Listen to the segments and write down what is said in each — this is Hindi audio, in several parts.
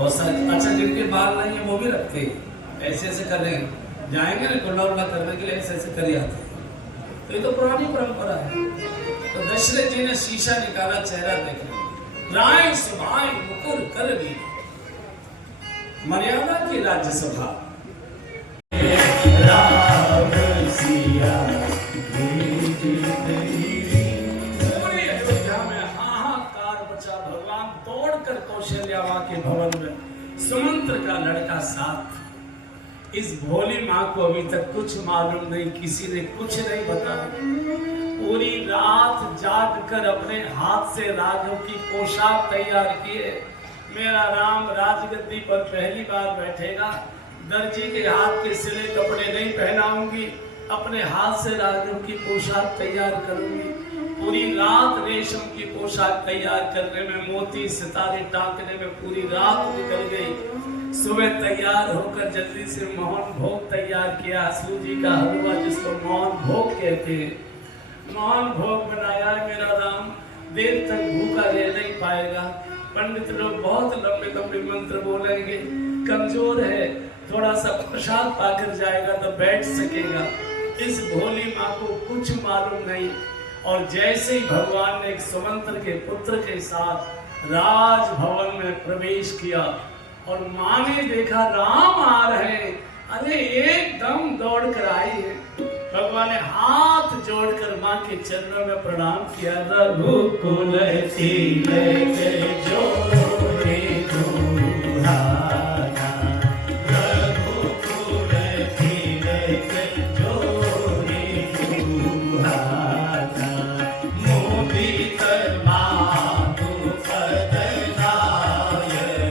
बहुत सारे अच्छा जिनके बाल नहीं है वो भी रखते हैं, ऐसे ऐसे कर रहे हैं, जाएंगे ना कुल्ला उल्ला करने के लिए ऐसे ऐसे कर आते हैं। तो ये तो पुरानी परंपरा है। तो दशरथ जी ने शीशा निकाला चेहरा देखने, राय सुभाय मुकुर कर ली, मर्यादा की राज्यसभा। पूरी अयोध्या में हाहाकार मचा। भगवान दौड़कर कौशल्या मां के भवन में, सुमंत्र का लड़का साथ। इस भोली मां को अभी तक कुछ मालूम नहीं, किसी ने कुछ नहीं बताया। पूरी रात जागकर अपने हाथ से राघव की पोशाक तैयार किए। मेरा राम राजगद्दी पर पहली बार बैठेगा, दर्जी के हाथ के सिले कपड़े नहीं पहनाऊंगी, अपने हाथ से राघव की पोशाक तैयार करूंगी। पूरी रात रेशम की पोशाक तैयार करने में, मोती सितारे टांकने में पूरी रात निकल गई। सुबह तैयार होकर जल्दी से मोहन भोग तैयार किया, सूजी का हलवा जिसको मोहन भोग कहते हैं, मोहन भोग बनाया। मेरा राम देर तक भूखा रह नहीं पाएगा। पंडित लोग बहुत लंबे लंबे मंत्र बोलेंगे, कमजोर है, थोड़ा सा प्रसाद पाकर जाएगा तो बैठ सकेगा। इस भोली माँ को कुछ मालूम नहीं। और जैसे ही भगवान ने एक सुमंत्र के पुत्र के साथ राजभवन में प्रवेश किया और माँ ने देखा राम आ रहे हैं, अरे एकदम दौड़ कर आई है। भगवान ने हाथ जोड़कर माँ के चरणों में प्रणाम किया। रघुकुल तिलक जोड़े दुहारा, रघुकुल तिलक जोड़े दुहारा, मोदित माधु पद नायरुनाथा,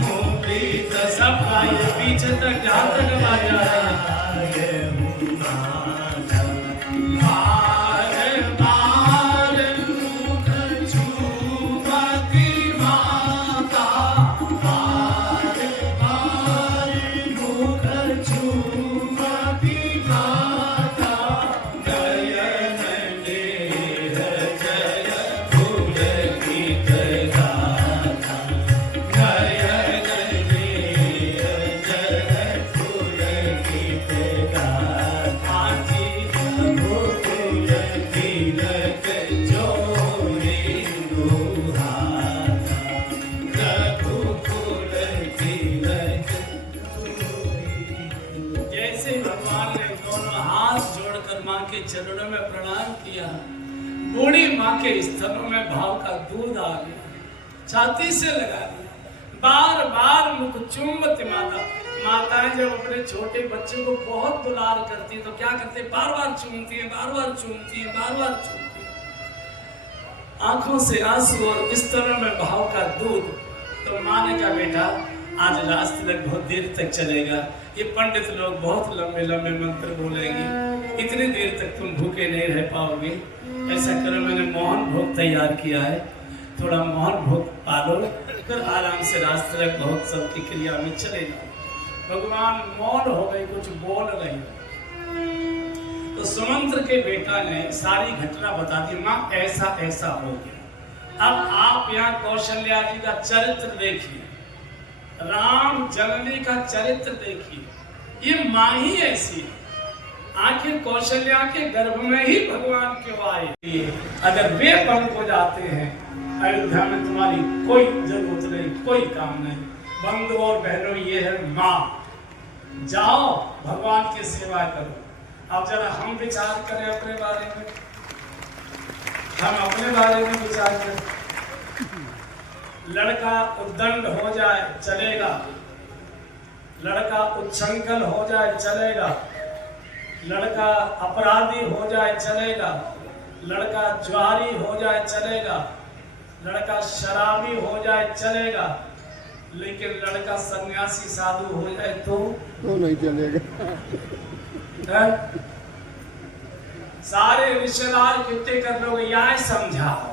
मोदित सब गाइए पीछे तक जहाँ तक आवाज आ रहा है। चरणों में प्रणाम किया, बूढ़ी माँ के स्तनों में भाव का दूध आ गया, छाती से लगा दिया, बार बार मुख चुम्बती माता। माताएं जब अपने छोटे बच्चे को बहुत दुलार करती तो क्या करते, बार बार चूमती है, बार बार चूमती है, बार बार चूमती है, आंखों से आंसू और स्तनों में भाव का दूध। तो माँ ने कहा बेटा आज रात तक बहुत देर तक चलेगा, ये पंडित लोग बहुत लंबे लंबे मंत्र बोलेंगे, इतनी देर तक तुम भूखे नहीं रह पाओगे। ऐसा करो, मैंने मोहन भोग तैयार किया है, थोड़ा मोहन भोग पालो, फिर आराम से रास्ते तक बहुत सबकी क्रिया में चले जाओ। भगवान मौन हो गए, कुछ बोल नहीं। तो सुमंत्र के बेटा ने सारी घटना बता दी, माँ ऐसा ऐसा हो गया। अब आप यहाँ कौशल्या जी का चरित्र देखिए, राम जननी का चरित्र देखिए, ये माँ ही ऐसी है। आखिर कौशल्या के गर्भ में ही भगवान क्यों आए? अगर वे बंद हो जाते हैं अयोध्या में तुम्हारी कोई जरूरत नहीं, कोई काम नहीं। बंधु और बहनों, ये है माँ, जाओ भगवान की सेवा करो। अब जरा हम विचार करें अपने बारे में, हम अपने बारे में विचार करें। लड़का उद्दंड हो जाए चलेगा, लड़का उच्छृंखल हो जाए चलेगा, लड़का अपराधी हो जाए चलेगा, लड़का ज्वारी हो जाए चलेगा, लड़का शराबी हो जाए चलेगा, लेकिन लड़का सन्यासी साधु हो जाए तो नहीं चलेगा। सारे रिश्तेदार इकट्ठे कर लोगे, यह समझाओ,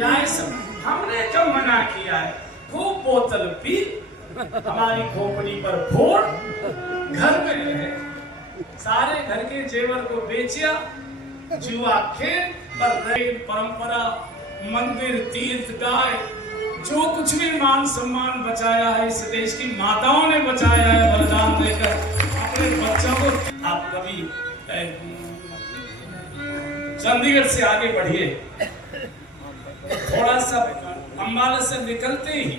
यह समझ। हमने कब मना किया है? खूब बोतल पी, हमारी खोपड़ी पर फोड़, घर में रहे, सारे घर के जेवर को बेचिया, जुआ खेल पर रही परंपरा, मंदिर तीर्थ गाय, जो कुछ भी मान सम्मान बचाया है इस देश की माताओं ने बचाया है बलिदान देकर अपने बच्चों को। आप कभी चंडीगढ़ से आगे बढ़िए, थोड़ा सा अम्बाला से निकलते ही